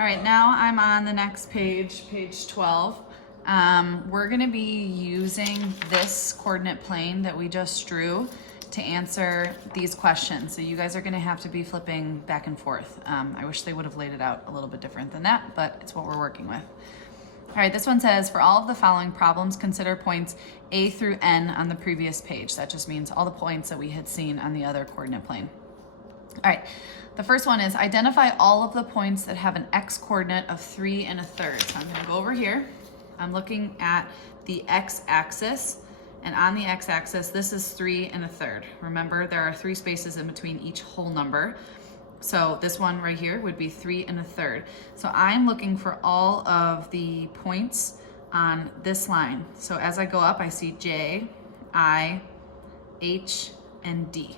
All right, now I'm on the next page, page 12. We're gonna be using this coordinate plane that we just drew to answer these questions. So you guys are gonna have to be flipping back and forth. I wish they would have laid it out a little bit different than that, but it's what we're working with. All right, this one says, for all of the following problems, consider points A through N on the previous page. That just means all the points that we had seen on the other coordinate plane. All right, the first one is identify all of the points that have an x coordinate of 3 1/3. So I'm gonna go over here. I'm looking at the x-axis, and on the x-axis, this is 3 1/3. Remember, there are 3 spaces in between each whole number. So this one right here would be 3 1/3. So I'm looking for all of the points on this line. So as I go up, I see J, I, H, and D.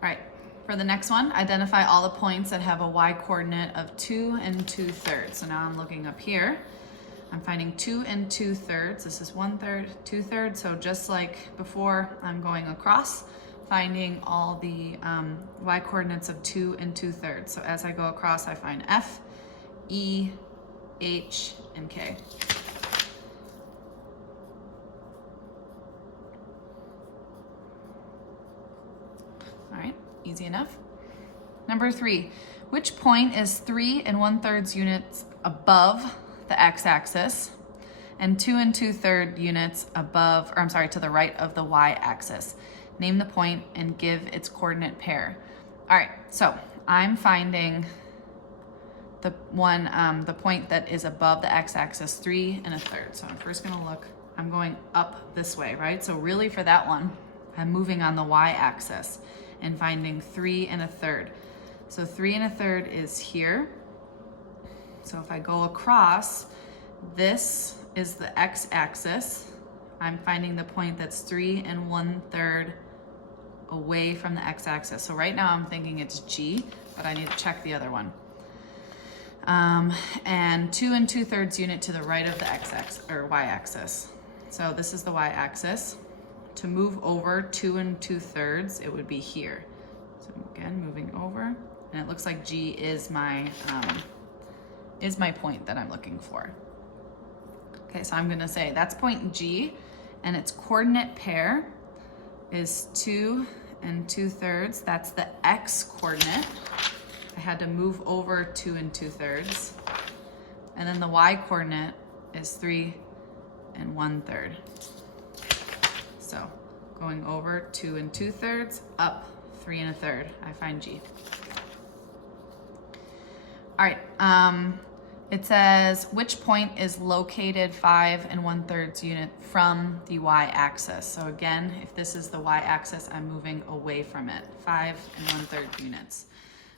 All right, for the next one, identify all the points that have a y coordinate of 2 2/3. So now I'm looking up here. I'm finding 2 2/3. This is 1/3, 2/3. So just like before, I'm going across, finding all the y coordinates of 2 2/3. So as I go across, I find F, E, H, and K. All right, easy enough. Number 3, which point is 3 1/3 units above the x-axis and 2 2/3 units above, or I'm sorry, to the right of the y-axis? Name the point and give its coordinate pair. All right, so I'm finding the one, the point that is above the x-axis, 3 1/3. So I'm first gonna look, I'm going up this way, right? So really for that one, I'm moving on the y-axis and finding 3 1/3. So 3 1/3 is here. So if I go across, this is the x-axis. I'm finding the point that's 3 1/3 away from the x-axis. So right now I'm thinking it's G, but I need to check the other one. And 2 2/3 unit to the right of the x-axis or y-axis. So this is the y-axis. To move over 2 2/3, it would be here. So again, moving over, and it looks like G is my point that I'm looking for. Okay, so I'm gonna say that's point G, and its coordinate pair is 2 2/3. That's the x coordinate. I had to move over 2 2/3. And then the y coordinate is 3 1/3. So going over 2 2/3, up 3 1/3, I find G. All right, it says, which point is located 5 1/3 unit from the y-axis? So again, if this is the y-axis, I'm moving away from it, 5 1/3 units.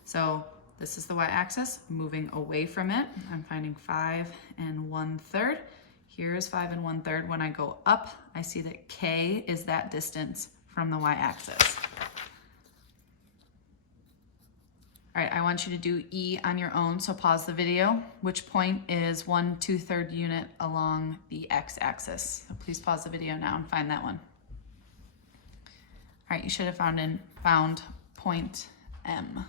So this is the y-axis, moving away from it. I'm finding 5 1/3. Here's 5 1/3. When I go up, I see that K is that distance from the y-axis. All right, I want you to do E on your own, so pause the video. Which point is 1 2/3 unit along the x-axis? So please pause the video now and find that one. All right, you should have found point M.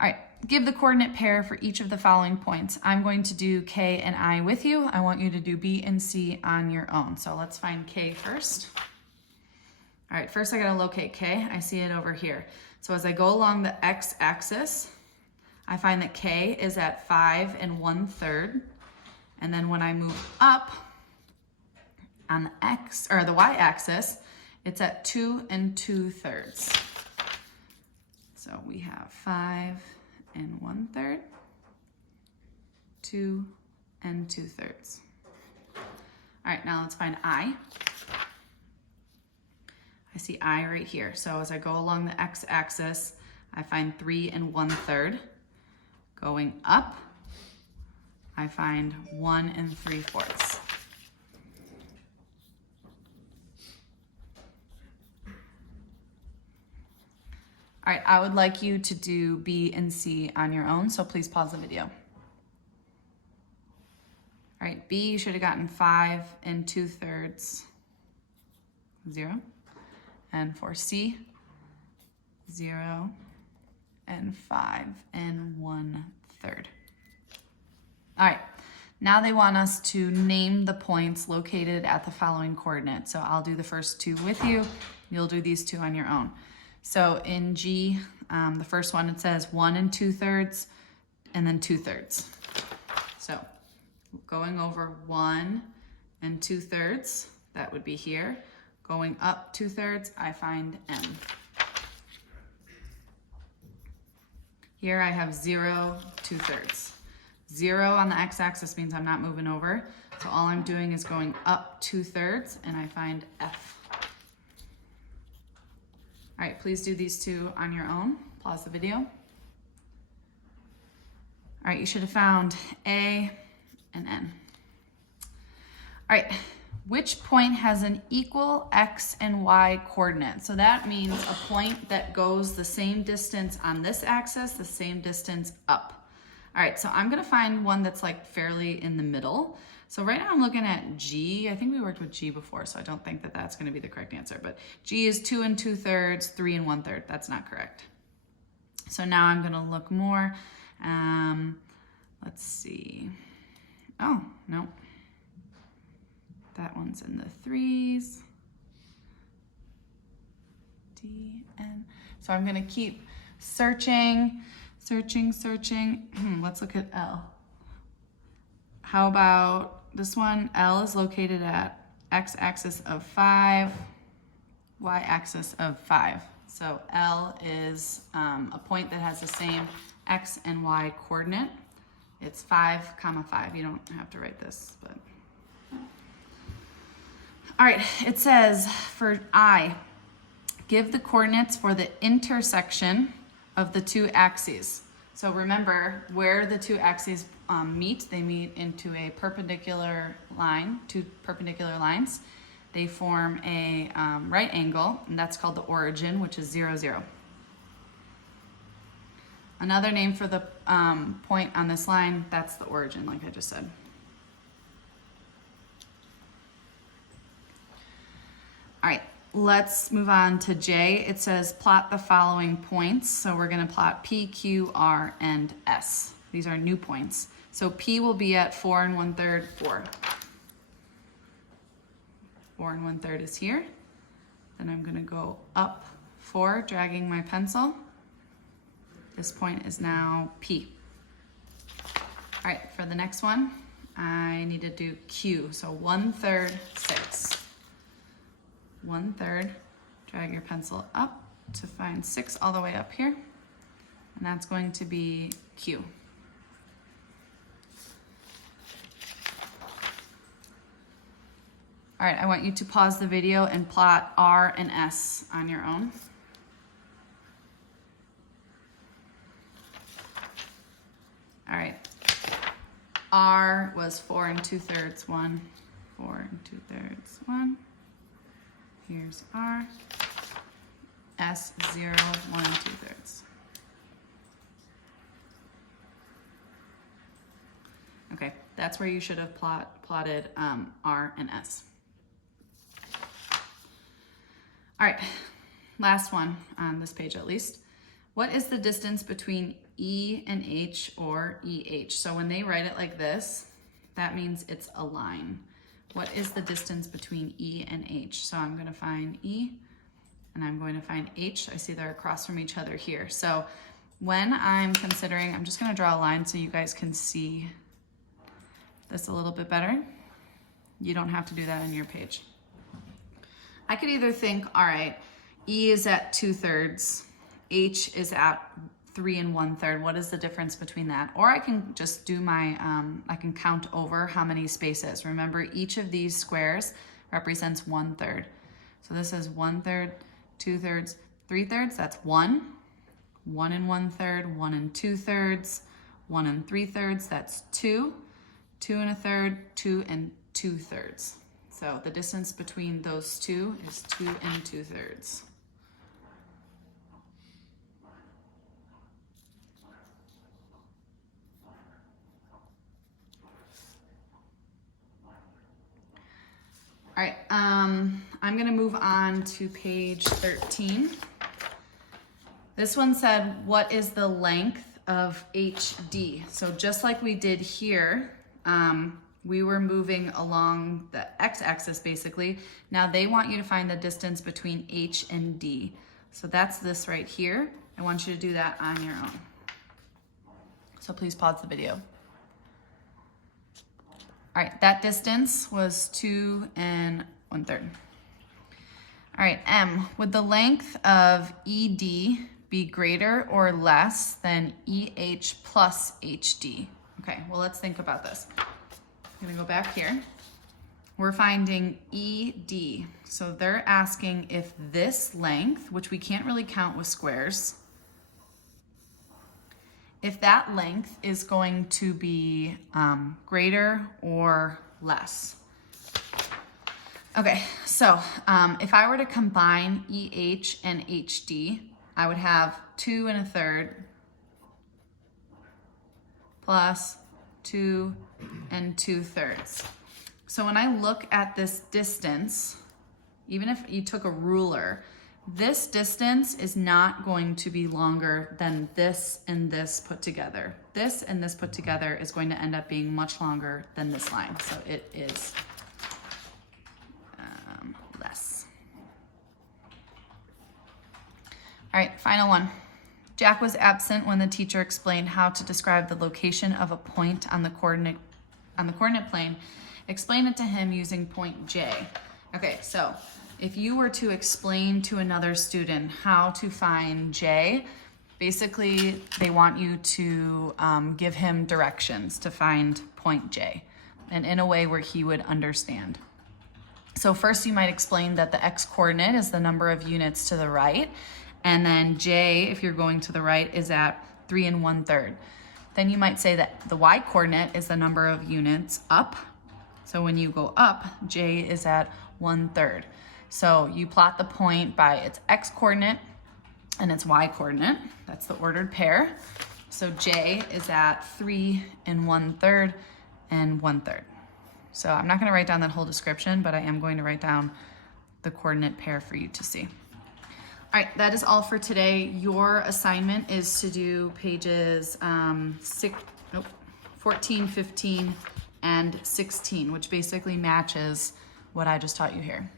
All right, give the coordinate pair for each of the following points. I'm going to do K and I with you. I want you to do B and C on your own. So let's find K first. All right, first I gotta locate K. I see it over here. So as I go along the x-axis, I find that K is at 5 1/3. And then when I move up on the y-axis, it's at 2 2/3. So we have 5 1/3, 2 2/3. All right, now let's find I. I see I right here. So as I go along the x-axis, I find 3 1/3. Going up, I find 1 3/4. All right, I would like you to do B and C on your own, so please pause the video. All right, B, you should have gotten 5 2/3, 0. and for C, 0 and 5 and 1/3. All right, now they want us to name the points located at the following coordinates. So I'll do the first two with you. You'll do these two on your own. So in G, the first one, it says 1 and 2/3 and then 2/3. So going over 1 and 2/3, that would be here. Going up 2/3, I find M. Here I have 0, 2/3. 0 on the x-axis means I'm not moving over. So all I'm doing is going up 2/3 and I find F. All right, please do these two on your own. Pause the video. All right, you should have found A and N. All right, which point has an equal X and Y coordinate? So that means a point that goes the same distance on this axis, the same distance up. All right, so I'm gonna find one that's like fairly in the middle. So right now I'm looking at G. I think we worked with G before, so I don't think that that's gonna be the correct answer, but G is 2 and 2/3, 3 and 1/3. That's not correct. So now I'm gonna look more. Let's see. Oh, no. That one's in the 3s. D, N. So I'm gonna keep searching. Let's look at L. How about this one? L is located at x-axis of 5, y-axis of 5. So L is a point that has the same x and y coordinate. It's 5, 5. You don't have to write this, but. All right, it says for I, give the coordinates for the intersection of the two axes. So remember where the two axes meet. They meet into a perpendicular line, two perpendicular lines. They form a right angle, and that's called the origin, which is 0, 0. Another name for the point on this line, that's the origin, like I just said. All right, let's move on to J. It says plot the following points. So we're gonna plot P, Q, R, and S. These are new points. So P will be at 4 and 1/3, 4. 4 and 1/3 is here. Then I'm gonna go up 4, dragging my pencil. This point is now P. All right, for the next one, I need to do Q. So 1/3, 6. 1/3, drag your pencil up to find 6 all the way up here. And that's going to be Q. All right, I want you to pause the video and plot R and S on your own. All right, R was 4 and 2/3, 1, 4 and 2/3, 1. Here's R. S, 0, 1 and 2/3. Okay, that's where you should have plotted R and S. All right, last one on this page at least. What is the distance between E and H or EH? So when they write it like this, that means it's a line. What is the distance between E and H? So I'm gonna find E and I'm going to find H. I see they're across from each other here. So when I'm considering, I'm just gonna draw a line so you guys can see this a little bit better. You don't have to do that on your page. I could either think, all right, E is at 2/3, H is at 3 and 1/3. What is the difference between that? Or I can just do my, I can count over how many spaces. Remember, each of these squares represents 1/3. So this is 1/3, 2/3, 3/3. That's 1. 1 and 1/3, 1 and 2/3, 1 and 3/3. That's 2. 2 and 1/3, 2 and 2/3. So the distance between those two is 2 and 2/3. All right, I'm gonna move on to page 13. This one said, what is the length of HD? So just like we did here, we were moving along the x-axis basically. Now they want you to find the distance between H and D. So that's this right here. I want you to do that on your own. So please pause the video. All right, that distance was 2 1/3. All right, M, would the length of ED be greater or less than EH plus HD? Okay, well, let's think about this. I'm gonna go back here. We're finding ED. So they're asking if this length, which we can't really count with squares, if that length is going to be greater or less. Okay, so if I were to combine EH and HD, I would have 2 1/3 plus 2 2/3. So when I look at this distance, even if you took a ruler, this distance is not going to be longer than this and this put together. This and this put together is going to end up being much longer than this line. So it is less. All right, final one. Jack was absent when the teacher explained how to describe the location of a point on the coordinate plane. Explain it to him using point J. Okay, so if you were to explain to another student how to find J, basically they want you to give him directions to find point J, and in a way where he would understand. So first you might explain that the x coordinate is the number of units to the right, and then J, if you're going to the right, is at 3 1/3. Then you might say that the y coordinate is the number of units up. So when you go up, J is at 1/3. So you plot the point by its x coordinate and its y coordinate. That's the ordered pair. So J is at 3 1/3 and 1/3. So I'm not gonna write down that whole description, but I am going to write down the coordinate pair for you to see. All right, that is all for today. Your assignment is to do pages 14, 15, and 16, which basically matches what I just taught you here.